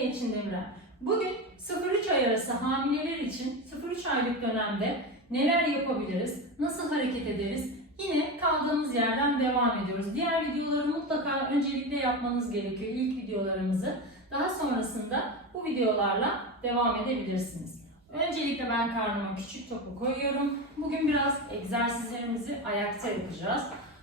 Elçin Demirel. Bugün 0-3 ay arası hamileler için 0-3 aylık dönemde neler yapabiliriz, nasıl hareket ederiz? Yine kaldığımız yerden devam ediyoruz. Diğer videoları mutlaka öncelikle yapmanız gerekiyor. İlk videolarımızı. Daha sonrasında bu videolarla devam edebilirsiniz. Öncelikle ben karnıma küçük topu koyuyorum. Bugün biraz egzersizlerimizi ayakta yapacağız.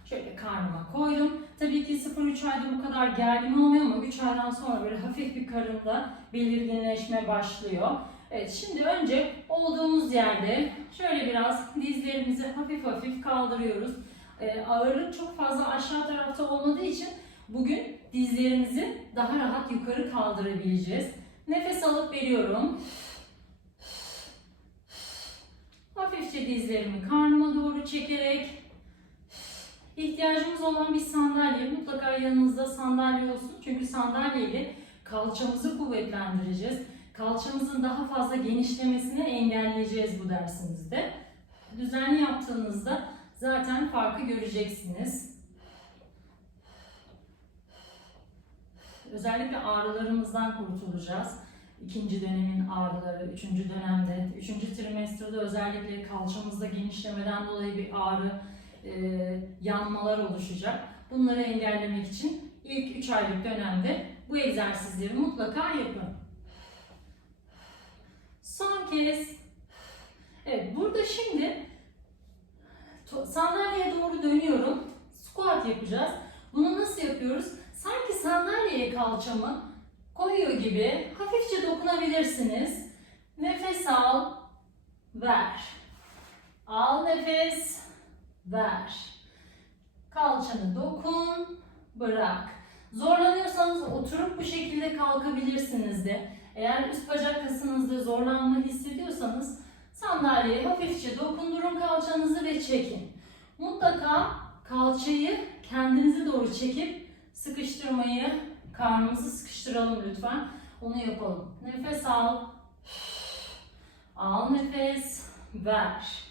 Şöyle karnıma koydum. Tabii ki 0-3 ayda bu kadar gergin olmuyor ama 3 aydan sonra böyle hafif bir karında belirginleşme başlıyor. Evet şimdi önce olduğumuz yerde şöyle biraz dizlerimizi hafif hafif kaldırıyoruz. Ee, ağırlık çok fazla aşağı tarafta olmadığı için bugün dizlerimizi daha rahat yukarı kaldırabileceğiz. Nefes alıp veriyorum. Hafifçe dizlerimi karnıma doğru çekerek ihtiyacımız olan bir sandalye mutlaka yanınızda sandalye olsun. Çünkü sandalyeyle kalçamızı kuvvetlendireceğiz. Kalçamızın daha fazla genişlemesini engelleyeceğiz bu dersimizde. Düzenli yaptığınızda zaten farkı göreceksiniz. Özellikle ağrılarımızdan kurtulacağız. İkinci dönemin ağrıları, üçüncü dönemde, üçüncü trimestrde özellikle kalçamızda genişlemeden dolayı bir ağrı, e, yanmalar oluşacak. Bunları engellemek için ilk 3 aylık dönemde bu egzersizleri mutlaka yapın. Son kez. Evet, burada şimdi sandalyeye doğru dönüyorum. Squat yapacağız. Bunu nasıl yapıyoruz? Sanki sandalyeye kalçamı koyuyor gibi hafifçe dokunabilirsiniz. Nefes al, ver. Al nefes, ver. Kalçanı dokun, bırak. Zorlanıyorsanız oturup bu şekilde kalkabilirsiniz de. Eğer üst bacak kasınızda zorlanma hissediyorsanız sandalyeye hafifçe dokundurun kalçanızı ve çekin. Mutlaka kalçayı kendinize doğru çekip sıkıştırmayı, karnımızı sıkıştıralım lütfen. Onu yapalım. Nefes al. Al nefes, ver.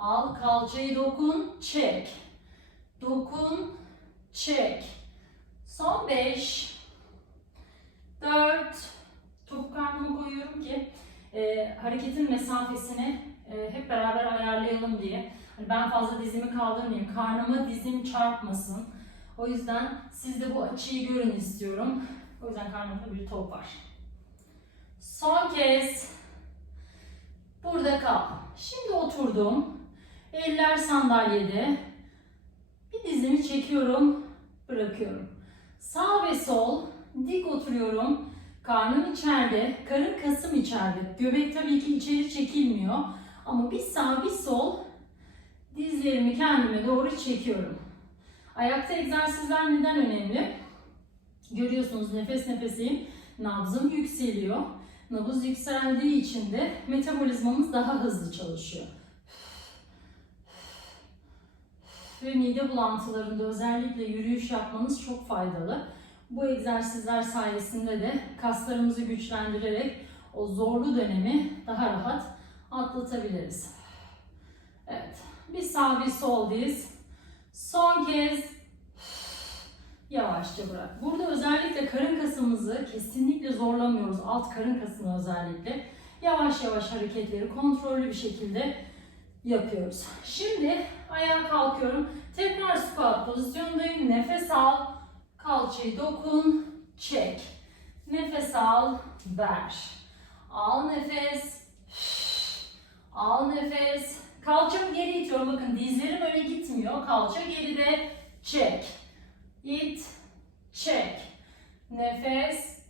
Al kalçayı dokun, çek. Dokun, çek. Son 5 4 Topu karnıma koyuyorum ki e, hareketin mesafesini e, hep beraber ayarlayalım diye. Hani ben fazla dizimi kaldırmayayım. Karnıma dizim çarpmasın. O yüzden siz de bu açıyı görün istiyorum. O yüzden karnımda bir top var. Son kez burada kal. Şimdi oturdum. Eller sandalyede. Bir dizimi çekiyorum, bırakıyorum. Sağ ve sol dik oturuyorum. Karnım içeride, karın kasım içeride. Göbek tabii ki içeri çekilmiyor. Ama bir sağ bir sol dizlerimi kendime doğru çekiyorum. Ayakta egzersizler neden önemli? Görüyorsunuz nefes nefeseyim. Nabzım yükseliyor. Nabız yükseldiği için de metabolizmamız daha hızlı çalışıyor. Ve mide bulantılarında özellikle yürüyüş yapmanız çok faydalı. Bu egzersizler sayesinde de kaslarımızı güçlendirerek o zorlu dönemi daha rahat atlatabiliriz. Evet. Bir sağ bir sol diz. Son kez yavaşça bırak. Burada özellikle karın kasımızı kesinlikle zorlamıyoruz. Alt karın kasını özellikle. Yavaş yavaş hareketleri kontrollü bir şekilde yapıyoruz. Şimdi ayağa kalkıyorum. Tekrar squat pozisyondayım. Nefes al. Kalçayı dokun. Çek. Nefes al. Ver. Al nefes. Al nefes. Kalçamı geri itiyorum. Bakın dizlerim öyle gitmiyor. Kalça geride. Çek. İt. Çek. Nefes.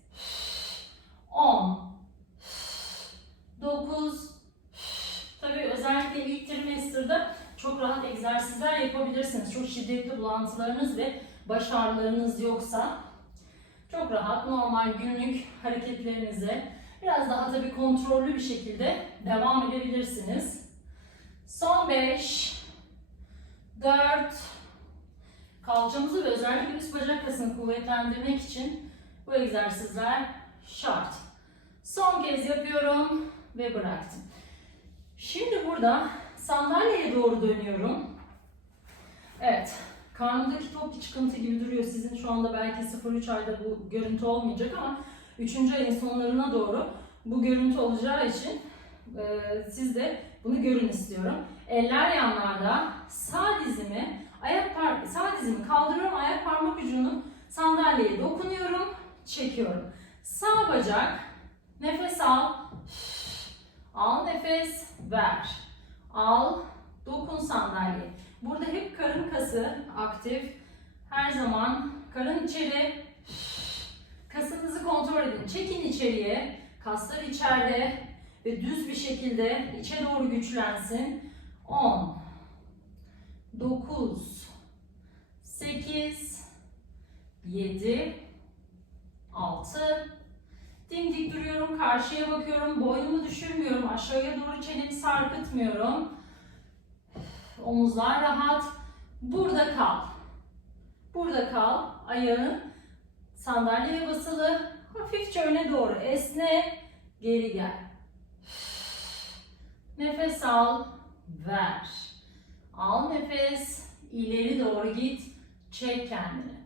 10 9 Tabii özellikle ilk trimester'da rahat egzersizler yapabilirsiniz. Çok şiddetli bulantılarınız ve baş ağrılarınız yoksa çok rahat normal günlük hareketlerinize biraz daha tabii kontrollü bir şekilde devam edebilirsiniz. Son 5 4 Kalçamızı ve özellikle üst bacak kasını kuvvetlendirmek için bu egzersizler şart. Son kez yapıyorum ve bıraktım. Şimdi burada sandalyeye doğru dönüyorum. Evet, karnımdaki top bir çıkıntı gibi duruyor. Sizin şu anda belki 0-3 ayda bu görüntü olmayacak ama Üçüncü ayın sonlarına doğru bu görüntü olacağı için e, siz de bunu görün istiyorum. Eller yanlarda sağ dizimi ayak par sağ dizimi kaldırıyorum ayak parmak ucunu sandalyeye dokunuyorum çekiyorum. Sağ bacak nefes al al nefes ver al dokun sandalyeye. Burada hep karın kası aktif. Her zaman karın içeri kasınızı kontrol edin. Çekin içeriye. Kaslar içeride ve düz bir şekilde içe doğru güçlensin. 10 9 8 7 6 Dimdik duruyorum, karşıya bakıyorum, boynumu düşürmüyorum, aşağıya doğru çenemi sarkıtmıyorum. Omuzlar rahat. Burada kal. Burada kal. Ayağın sandalyeye basılı. Hafifçe öne doğru esne. Geri gel. Nefes al. Ver. Al nefes. ileri doğru git. Çek kendini.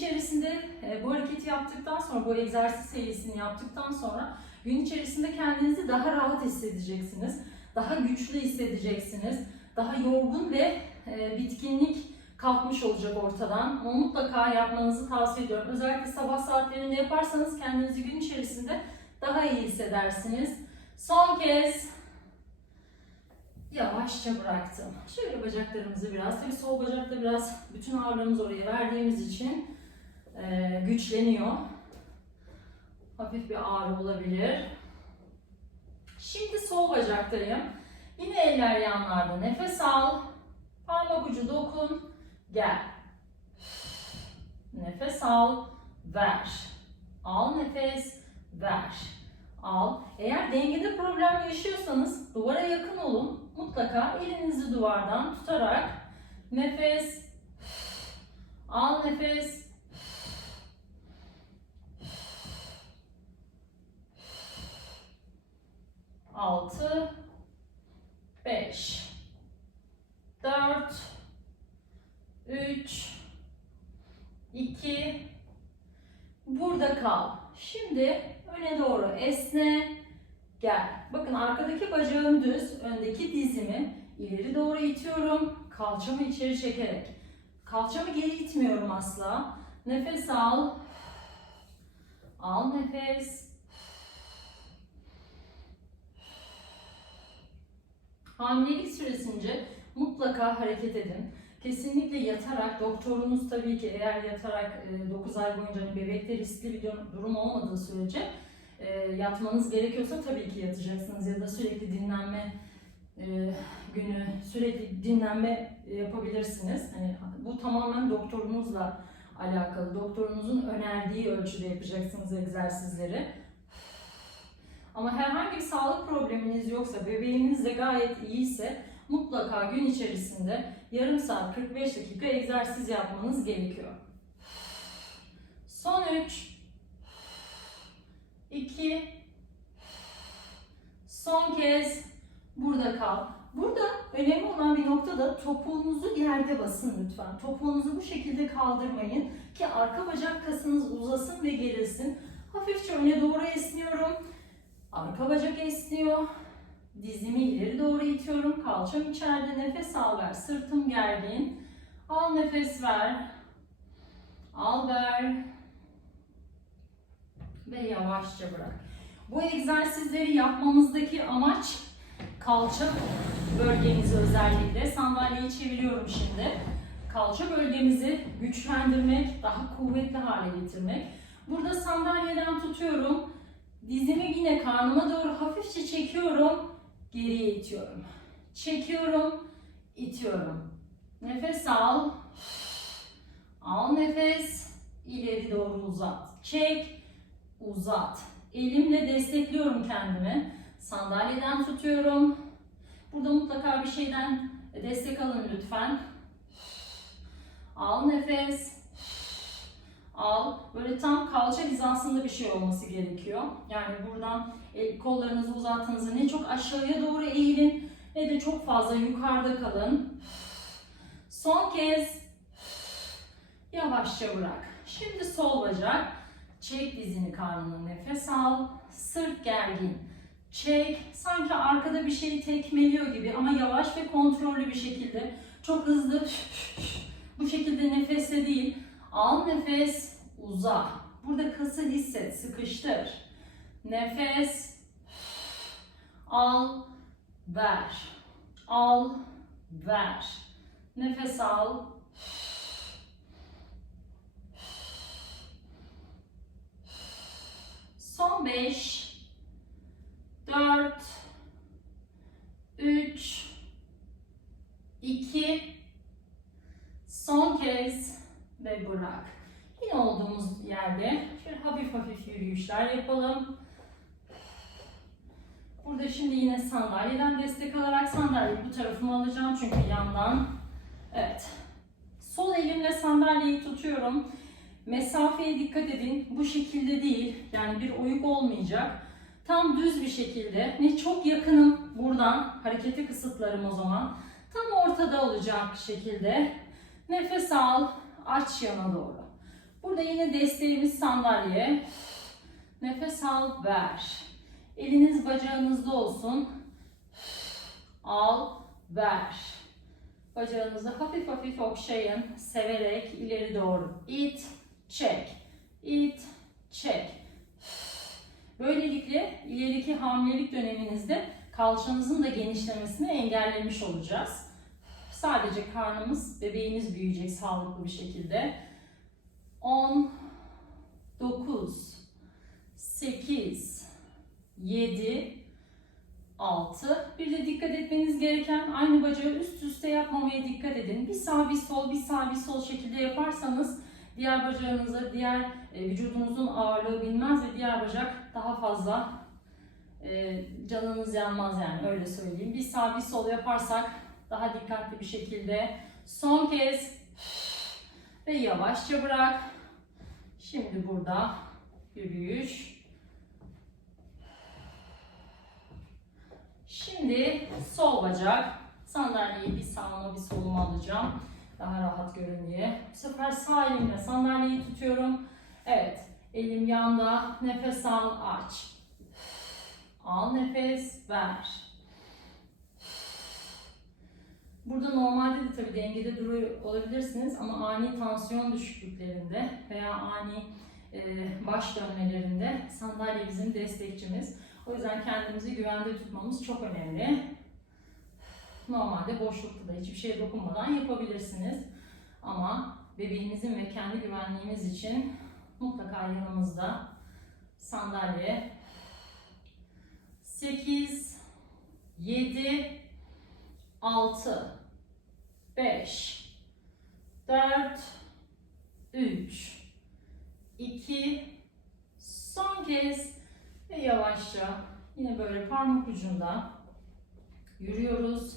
İçerisinde e, bu hareketi yaptıktan sonra, bu egzersiz serisini yaptıktan sonra gün içerisinde kendinizi daha rahat hissedeceksiniz. Daha güçlü hissedeceksiniz. Daha yorgun ve e, bitkinlik kalkmış olacak ortadan. Onu mutlaka yapmanızı tavsiye ediyorum. Özellikle sabah saatlerinde yaparsanız kendinizi gün içerisinde daha iyi hissedersiniz. Son kez yavaşça bıraktım. Şöyle bacaklarımızı biraz, tabii sol bacakta biraz bütün ağırlığımızı oraya verdiğimiz için e, güçleniyor. Hafif bir ağrı olabilir. Şimdi sol bacaktayım. Yine eller yanlarda. Nefes al. Parmak ucu dokun. Gel. Nefes al. Ver. Al nefes. Ver. Al. Eğer dengede problem yaşıyorsanız duvara yakın olun. Mutlaka elinizi duvardan tutarak nefes al nefes 6 5 4 3 2 Burada kal. Şimdi öne doğru esne. Gel. Bakın arkadaki bacağım düz, öndeki dizimi ileri doğru itiyorum. Kalçamı içeri çekerek. Kalçamı geri itmiyorum asla. Nefes al. Al nefes. Hamilelik süresince mutlaka hareket edin. Kesinlikle yatarak, doktorunuz tabii ki eğer yatarak 9 ay boyunca hani bebekte riskli bir durum olmadığı sürece e, yatmanız gerekiyorsa tabii ki yatacaksınız ya da sürekli dinlenme e, günü, sürekli dinlenme yapabilirsiniz. Hani bu tamamen doktorunuzla alakalı. Doktorunuzun önerdiği ölçüde yapacaksınız egzersizleri. Ama herhangi bir sağlık probleminiz yoksa, bebeğiniz de gayet iyiyse mutlaka gün içerisinde yarım saat 45 dakika egzersiz yapmanız gerekiyor. Son 3 2 Son kez burada kal. Burada önemli olan bir nokta da topuğunuzu yerde basın lütfen. Topuğunuzu bu şekilde kaldırmayın ki arka bacak kasınız uzasın ve gerilsin. Hafifçe öne doğru esniyorum. Arka bacak esniyor. Dizimi ileri doğru itiyorum. Kalçam içeride. Nefes al ver. Sırtım gergin. Al nefes ver. Al ver. Ve yavaşça bırak. Bu egzersizleri yapmamızdaki amaç kalça bölgemizi özellikle. Sandalyeyi çeviriyorum şimdi. Kalça bölgemizi güçlendirmek, daha kuvvetli hale getirmek. Burada sandalyeden tutuyorum. Dizimi yine karnıma doğru hafifçe çekiyorum. Geriye itiyorum. Çekiyorum, itiyorum. Nefes al. Al nefes. İleri doğru uzat. Çek, uzat. Elimle destekliyorum kendimi. Sandalyeden tutuyorum. Burada mutlaka bir şeyden destek alın lütfen. Al nefes. Al. Böyle tam kalça hizasında bir şey olması gerekiyor. Yani buradan el, kollarınızı uzattığınızda ne çok aşağıya doğru eğilin ne de çok fazla yukarıda kalın. Son kez yavaş Yavaşça bırak. Şimdi sol bacak. Çek dizini karnına nefes al. Sırt gergin. Çek. Sanki arkada bir şeyi tekmeliyor gibi ama yavaş ve kontrollü bir şekilde. Çok hızlı bu şekilde nefesle değil. Al nefes. Uza. Burada kası hisset. Sıkıştır. Nefes. Al. Ver. Al. Ver. Nefes al. Son 5 4 3 2 Son kez ve bırak. Yine olduğumuz yerde şöyle hafif hafif yürüyüşler yapalım. Burada şimdi yine sandalyeden destek alarak sandalyeyi bu tarafıma alacağım çünkü yandan. Evet. Sol elimle sandalyeyi tutuyorum. Mesafeye dikkat edin. Bu şekilde değil. Yani bir oyuk olmayacak. Tam düz bir şekilde. Ne çok yakınım buradan. Hareketi kısıtlarım o zaman. Tam ortada olacak şekilde. Nefes al. Aç yana doğru. Burada yine desteğimiz sandalye. Nefes al. Ver. Eliniz bacağınızda olsun. Al. Ver. Bacağınızı hafif hafif okşayın. Severek ileri doğru. İt. Çek. İt. Çek. Böylelikle ileriki hamilelik döneminizde kalçanızın da genişlemesini engellemiş olacağız. Sadece karnımız, bebeğimiz büyüyecek sağlıklı bir şekilde. 10, 9, 8, 7, 6. Bir de dikkat etmeniz gereken aynı bacağı üst üste yapmamaya dikkat edin. Bir sağ bir sol, bir sağ bir sol şekilde yaparsanız diğer bacağınıza, diğer e, vücudunuzun ağırlığı binmez ve diğer bacak daha fazla e, canınız yanmaz yani öyle söyleyeyim. Bir sağ bir sol yaparsak daha dikkatli bir şekilde son kez ve yavaşça bırak. Şimdi burada yürüyüş. Şimdi sol bacak. Sandalyeyi bir sağıma bir soluma alacağım. Daha rahat görün diye. Bu sefer sağ elimle sandalyeyi tutuyorum. Evet. Elim yanda. Nefes al, aç. Al nefes, ver. Burada normalde de tabii dengede duruyor olabilirsiniz ama ani tansiyon düşüklüklerinde veya ani baş dönmelerinde sandalye bizim destekçimiz. O yüzden kendimizi güvende tutmamız çok önemli. Normalde boşlukta da hiçbir şeye dokunmadan yapabilirsiniz. Ama bebeğimizin ve kendi güvenliğimiz için mutlaka yanımızda sandalye 8 7 6 5 4 3 2 son kez ve yavaşça yine böyle parmak ucunda yürüyoruz.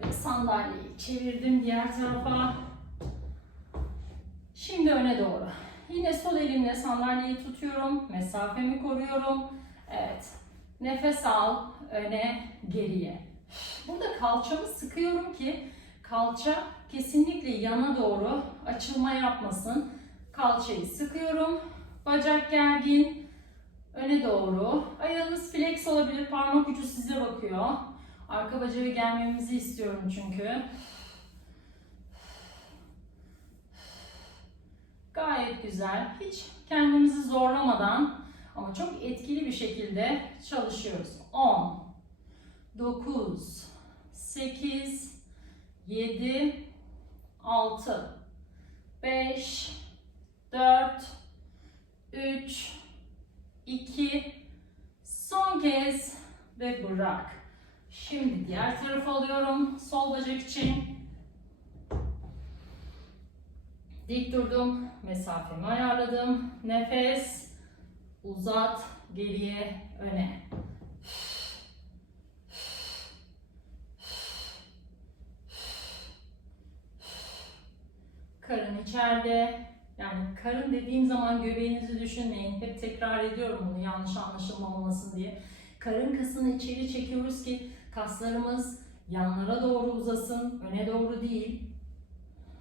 Ve sandalyeyi çevirdim diğer tarafa. Şimdi öne doğru. Yine sol elimle sandalyeyi tutuyorum. Mesafemi koruyorum. Evet. Nefes al. Öne geriye. Burada kalçamı sıkıyorum ki kalça kesinlikle yana doğru açılma yapmasın kalçayı sıkıyorum bacak gergin öne doğru ayağınız flex olabilir parmak ucu size bakıyor arka bacağı gelmemizi istiyorum çünkü Gayet güzel. Hiç kendimizi zorlamadan ama çok etkili bir şekilde çalışıyoruz. 10, 9, 8, 7, 6, 5, 4, 3, 2, son kez ve bırak. Şimdi diğer tarafa alıyorum. Sol bacak için. Dik durdum, mesafemi ayarladım. Nefes, uzat, geriye, öne. Karın içeride. Yani karın dediğim zaman göbeğinizi düşünmeyin. Hep tekrar ediyorum bunu yanlış anlaşılma diye. Karın kasını içeri çekiyoruz ki kaslarımız yanlara doğru uzasın, öne doğru değil.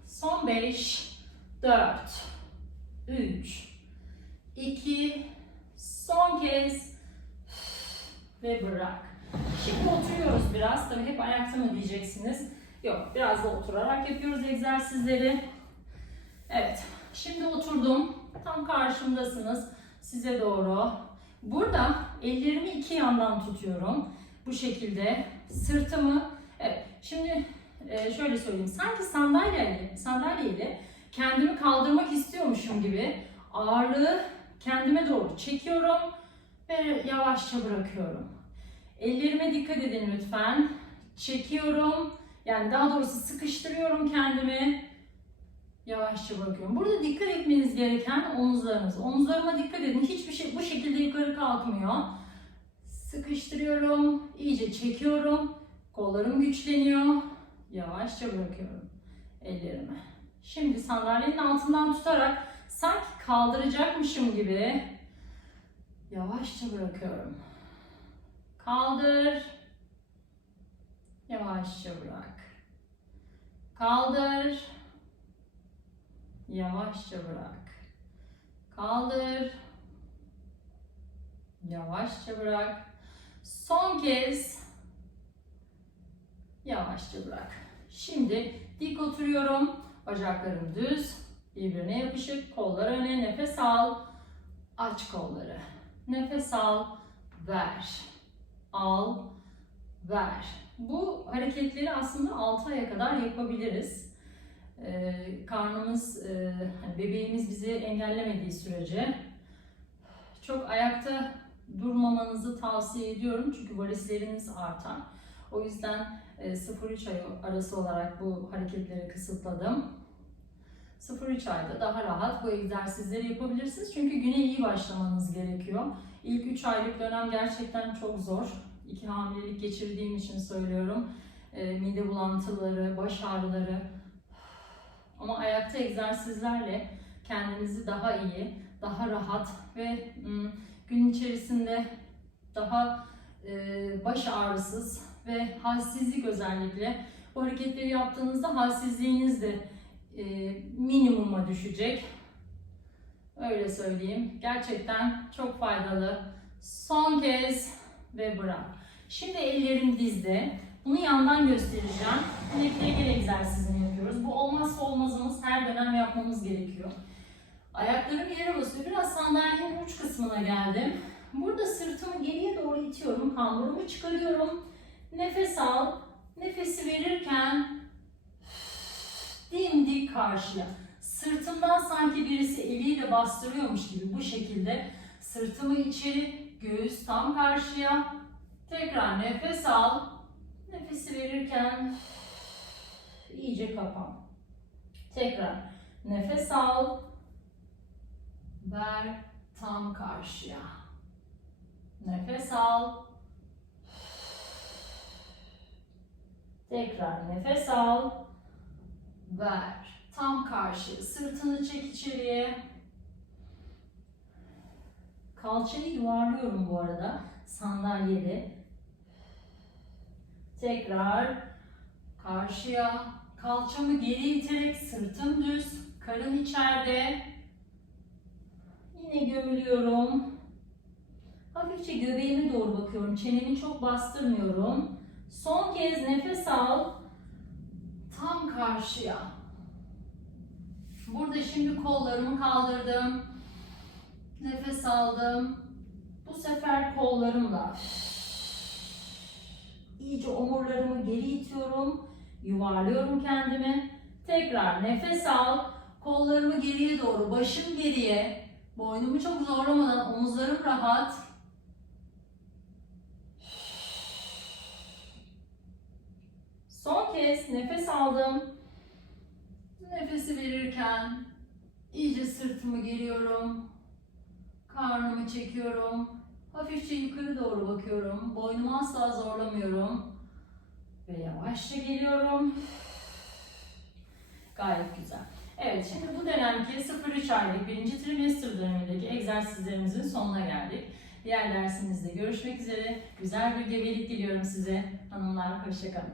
Son 5, 4, 3, 2, son kez ve bırak. Şimdi oturuyoruz biraz. Tabii hep ayakta mı diyeceksiniz. Yok, biraz da oturarak yapıyoruz egzersizleri. Evet, şimdi oturdum. Tam karşımdasınız. Size doğru. Burada ellerimi iki yandan tutuyorum. Bu şekilde sırtımı Evet, şimdi e, şöyle söyleyeyim. Sanki sandalyeyle, sandalyeyle kendimi kaldırmak istiyormuşum gibi ağırlığı kendime doğru çekiyorum ve yavaşça bırakıyorum. Ellerime dikkat edin lütfen. Çekiyorum. Yani daha doğrusu sıkıştırıyorum kendimi. Yavaşça bırakıyorum. Burada dikkat etmeniz gereken omuzlarınız. Omuzlarıma dikkat edin. Hiçbir şey bu şekilde yukarı kalkmıyor. Sıkıştırıyorum. iyice çekiyorum. Kollarım güçleniyor. Yavaşça bırakıyorum ellerimi. Şimdi sandalyenin altından tutarak sanki kaldıracakmışım gibi yavaşça bırakıyorum. Kaldır. Yavaşça bırak. Kaldır. Yavaşça bırak. Kaldır. Yavaşça bırak. Son kez Yavaşça bırak. Şimdi dik oturuyorum. Bacaklarım düz. Birbirine yapışık. Kollar öne. Nefes al. Aç kolları. Nefes al. Ver. Al. Ver. Bu hareketleri aslında 6 aya kadar yapabiliriz. Ee, karnımız, e, hani bebeğimiz bizi engellemediği sürece çok ayakta durmamanızı tavsiye ediyorum. Çünkü varisleriniz artar. O yüzden 0-3 ay arası olarak bu hareketleri kısıtladım. 0-3 ayda daha rahat bu egzersizleri yapabilirsiniz. Çünkü güne iyi başlamanız gerekiyor. İlk 3 aylık dönem gerçekten çok zor. İki hamilelik geçirdiğim için söylüyorum. E, mide bulantıları, baş ağrıları. Ama ayakta egzersizlerle kendinizi daha iyi, daha rahat ve gün içerisinde daha baş ağrısız ve halsizlik özellikle bu hareketleri yaptığınızda halsizliğiniz de minimuma düşecek. Öyle söyleyeyim. Gerçekten çok faydalı. Son kez ve bırak. Şimdi ellerim dizde. Bunu yandan göstereceğim. Nekleyegel egzersizini Bu olmazsa olmazımız her dönem yapmamız gerekiyor. Ayaklarım yere basıyor. Biraz sandalyenin uç kısmına geldim. Burada sırtımı geriye doğru itiyorum. Kamburumu çıkarıyorum. Nefes al. Nefesi verirken dimdik karşıya. Sırtımdan sanki birisi eliyle bastırıyormuş gibi bu şekilde sırtımı içeri, göğüs tam karşıya. Tekrar nefes al. Nefesi verirken iyice kapan. Tekrar nefes al. Ver tam karşıya. Nefes al. Tekrar nefes al. Ver. Tam karşı. Sırtını çek içeriye. Kalçayı yuvarlıyorum bu arada. Sandalyede. Tekrar karşıya. Kalçamı geri iterek sırtım düz. Karın içeride. Yine gömülüyorum. Hafifçe göbeğime doğru bakıyorum. Çenemi çok bastırmıyorum. Son kez nefes al. Tam karşıya. Burada şimdi kollarımı kaldırdım. Nefes aldım. Bu sefer kollarımla iyice omurlarımı geri itiyorum. Yuvarlıyorum kendimi. Tekrar nefes al. Kollarımı geriye doğru, başım geriye. Boynumu çok zorlamadan omuzlarım rahat. Son kez nefes aldım. Nefesi verirken iyice sırtımı geriyorum. Karnımı çekiyorum. Hafifçe yukarı doğru bakıyorum. Boynumu asla zorlamıyorum. Ve yavaşça geliyorum. Gayet güzel. Evet şimdi bu dönemki 0-3 aylık birinci trimester dönemindeki egzersizlerimizin sonuna geldik. Diğer dersimizde görüşmek üzere. Güzel bir gebelik diliyorum size. Hanımlar hoşçakalın.